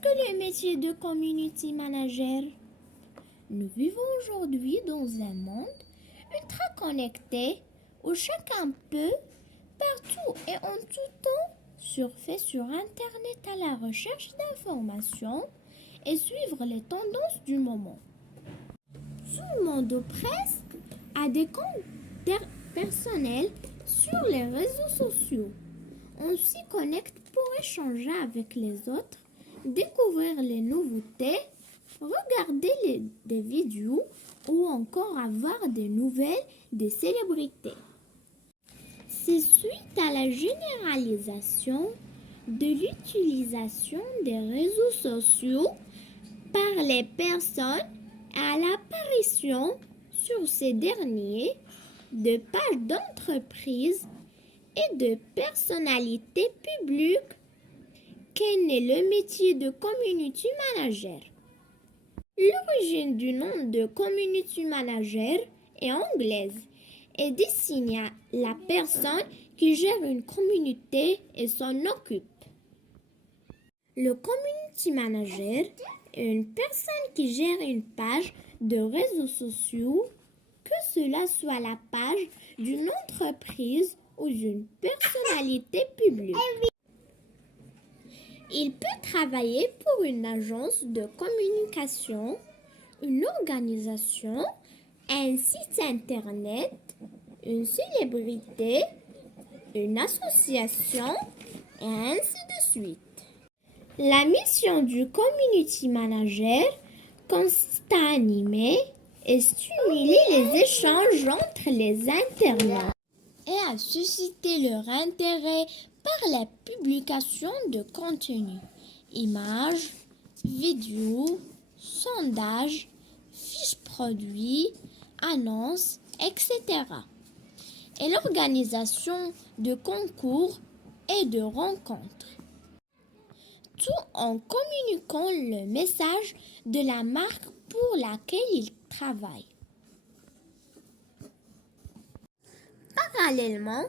Qu'est-ce que le métier de community manager? Nous vivons aujourd'hui dans un monde ultra connecté où chacun peut, partout et en tout temps, surfer sur Internet à la recherche d'informations et suivre les tendances du moment. Tout le monde presque a des comptes personnels sur les réseaux sociaux. On s'y connecte pour échanger avec les autres, découvrir les nouveautés, regarder des vidéos ou encore avoir des nouvelles des célébrités. C'est suite à la généralisation de l'utilisation des réseaux sociaux par les personnes et à l'apparition sur ces derniers de pages d'entreprises et de personnalités publiques qu'est né le métier de community manager. L'origine du nom de community manager est anglaise et désigne la personne qui gère une communauté et s'en occupe. Le community manager est une personne qui gère une page de réseaux sociaux, que cela soit la page d'une entreprise ou d'une personnalité publique. Il peut travailler pour une agence de communication, une organisation, un site internet, une célébrité, une association et ainsi de suite. La mission du community manager consiste à animer et stimuler les échanges entre les internautes et à susciter leur intérêt par la publication de contenu, images, vidéos, sondages, fiches produits, annonces, etc. et l'organisation de concours et de rencontres. Tout en communiquant le message de la marque pour laquelle il travaille. Parallèlement,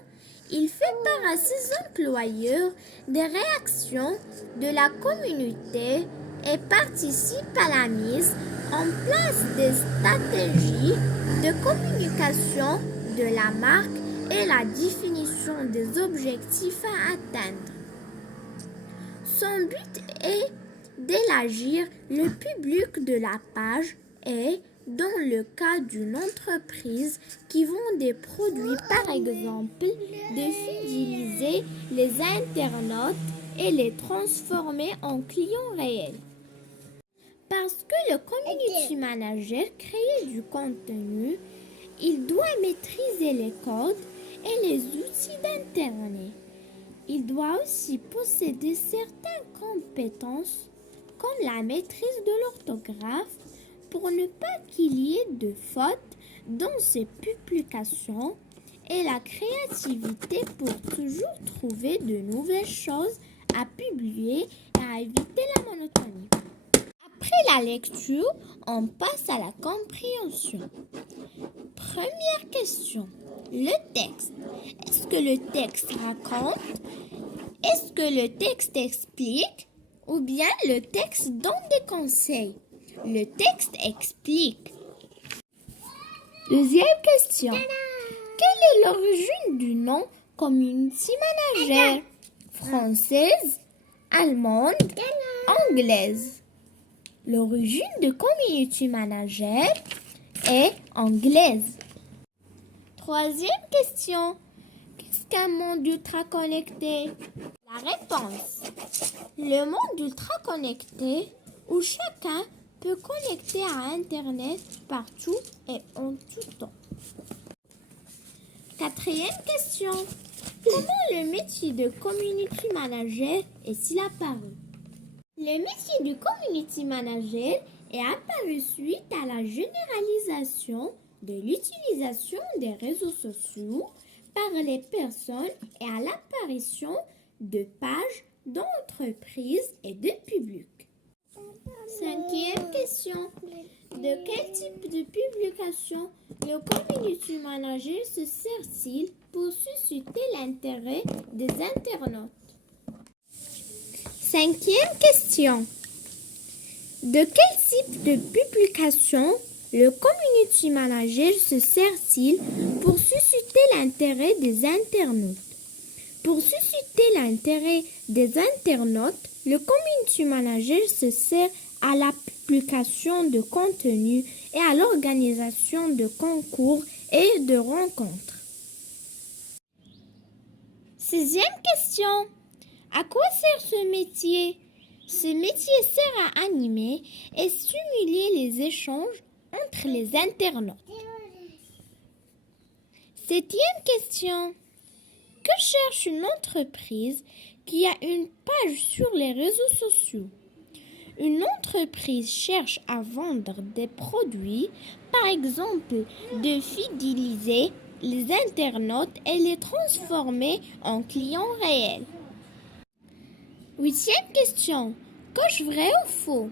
il fait part à ses employeurs des réactions de la communauté et participe à la mise en place des stratégies de communication de la marque et la définition des objectifs à atteindre. Son but est d'élargir le public de la page et, dans le cas d'une entreprise qui vend des produits par exemple, de fidéliser les internautes et les transformer en clients réels. Parce que le community manager crée du contenu, il doit maîtriser les codes et les outils d'Internet. Il doit aussi posséder certaines compétences comme la maîtrise de l'orthographe pour ne pas qu'il y ait de fautes dans ses publications et la créativité pour toujours trouver de nouvelles choses à publier et à éviter la monotonie. Après la lecture, on passe à la compréhension. Première question. Le texte. Est-ce que le texte raconte? Est-ce que le texte explique? Ou bien le texte donne des conseils? Le texte explique. Deuxième question. Quelle est l'origine du nom community manager? Française, allemande, anglaise. L'origine de community manager est anglaise. Troisième question. Qu'est-ce qu'un monde ultra connecté? La réponse. Le monde ultra connecté où chacun peut connecter à Internet partout et en tout temps. Quatrième question. Comment le métier de community manager est-il apparu? Le métier du community manager est apparu suite à la généralisation de l'utilisation des réseaux sociaux par les personnes et à l'apparition de pages d'entreprises et de publics. Cinquième question. De quel type de publication le community manager se sert-il pour susciter l'intérêt des internautes? Cinquième question. De quel type de publication le community manager se sert-il pour susciter l'intérêt des internautes? Pour susciter l'intérêt des internautes, le community manager se sert à la publication de contenu et à l'organisation de concours et de rencontres. 6e question. À quoi sert ce métier? Ce métier sert à animer et stimuler les échanges entre les internautes. 7e question. Que cherche une entreprise qui a une page sur les réseaux sociaux? Une entreprise cherche à vendre des produits, par exemple de fidéliser les internautes et les transformer en clients réels. 8e question. Qu'est-ce vrai ou faux?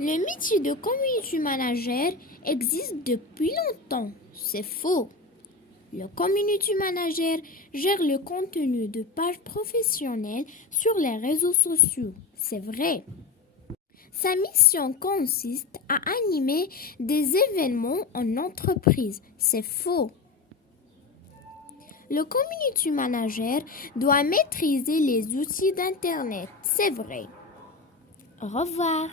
Le métier de community manager existe depuis longtemps. C'est faux. Le community manager gère le contenu de pages professionnelles sur les réseaux sociaux. C'est vrai. Sa mission consiste à animer des événements en entreprise. C'est faux. Le community manager doit maîtriser les outils d'Internet. C'est vrai. Au revoir.